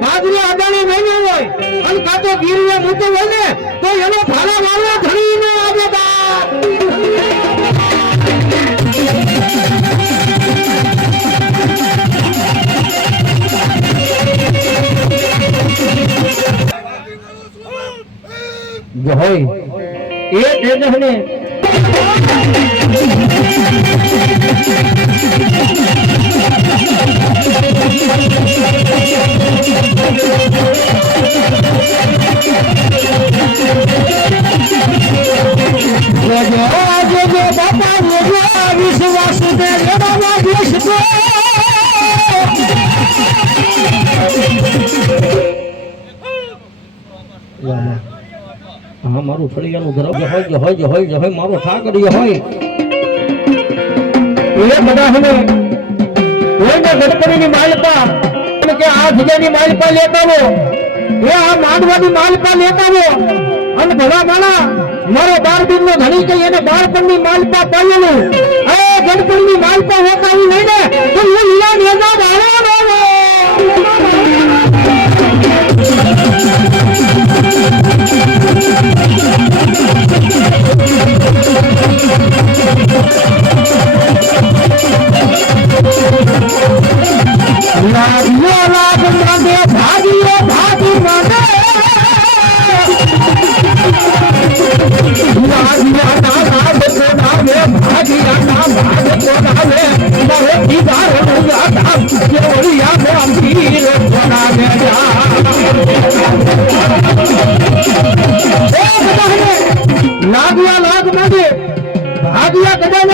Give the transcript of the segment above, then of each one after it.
બાજરી અડાણી મહિનો હોય અને કાતો ગીરીએ મૂતો હોય ને તો એનો ફાળા વાળો ધણી ન આવે જો હોય એ તેજને વિશ્વાસ હા મારું ફળિયાનું ઘર હોય મારો ઠાકરી હોય એ બધા હવે કોઈને ગણપતિની માલપા કે આ જગ્યાની માલપા લેતા હો એ આ માંડવાની માલપા લેતા હો અને ભલા માણા મારો 12 નો ધણી કઈ એને 12 ની માલપા પાયેલું એ ગણપતિની માલપા હોતાવી લઈને તો હું લીલા નેજા બાળો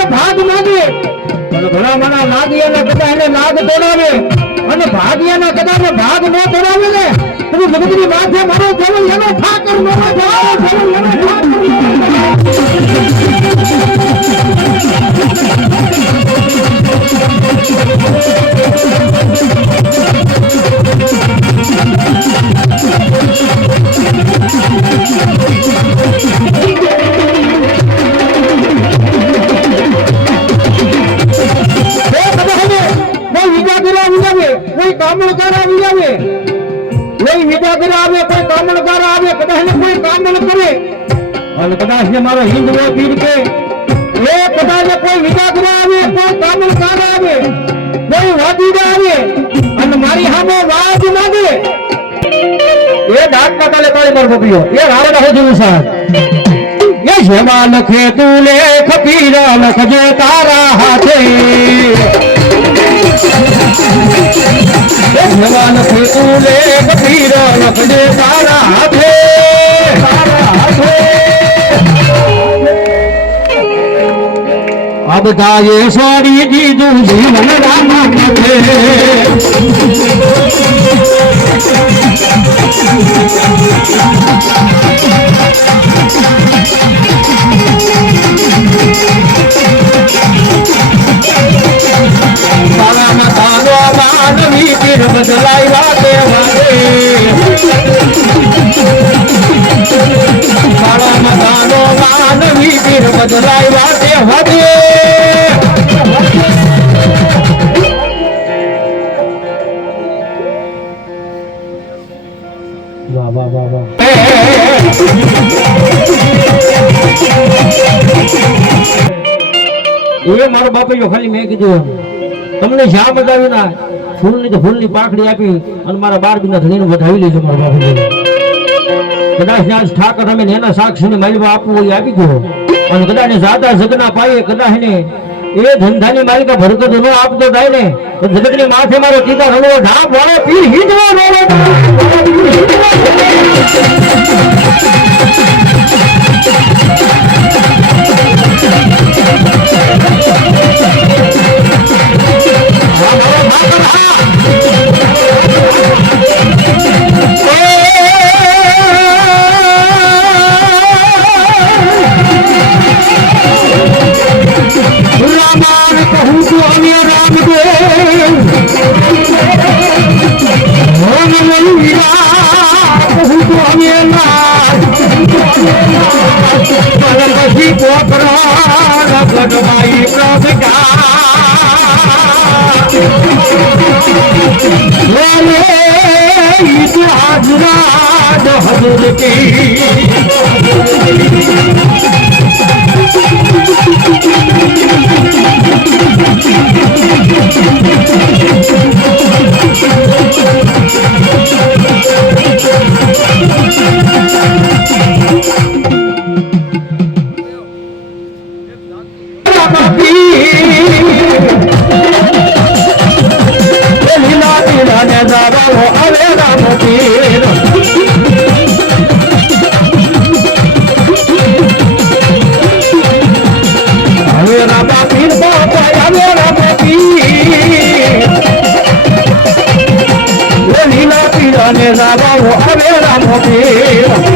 ભાગ માંગે ઘણા મના લાગિયાના કદા એને લાગ તોડાવે અને ભાગિયાના કદા ને ભાગ ન તોડાવે ને તો જગતની માથે મારો જન્મ એનો ઠાકર નો જાઓ જન્મ એનો કોઈ કામણકાર આવી આવે કોઈ વિદાગર આવે કોઈ કામણકાર આવે કદાચ કોઈ કામણ કરે અને કદાચ મારો હિન્દવો પીર કે એ કદાચ કોઈ વિદાગર આવે કોઈ કામણકાર આવે કોઈ વાદીડા આવે અને મારી સામે વાદ માંગે એ દાંતના કાલે કાળી માર ગોપીઓ એ રાવણ હો જેવું સાહેબ એ જેવા લખે તું લેખ પીર લખજો તારા હાથે ભગવાન તું લેખ પીર લખજે તારા હાથે આ બધાએ સોરી દીધું જીવન રામ માથે માનવી પીર બદલાઈ વાતે વાતે મારા મતાનો માનવી પીર બદલાઈ વાતે વાતે વાહ વાહ વાહ વાહ એ મારો બાપા ખાલી મેં કીધું તમને શા બતાવી ના ફૂલની તો ફૂલની પાખડી આપી અને મારા 12 ના ધણીને વધાવી લેજો મારા બાપુ કદાચ આજ ઠાકર અમે એના સાક્ષીને માલિકા આપવું હોય આપી ગયો અને કદાચ જાતા જગના પાયે કદાચ ને એ ધંધાની માલિકા ભરકત ન આપતો થાય ને તો જગતની માથે મારો ટીકા રણવો ઢાપ વાળો પીર હિંદવો રામ પછી પોકરા ગઢવાઈ ઇતિહાસ રાજ હજુર કી લીલા પીડા ને રાવા હવે રામો પીર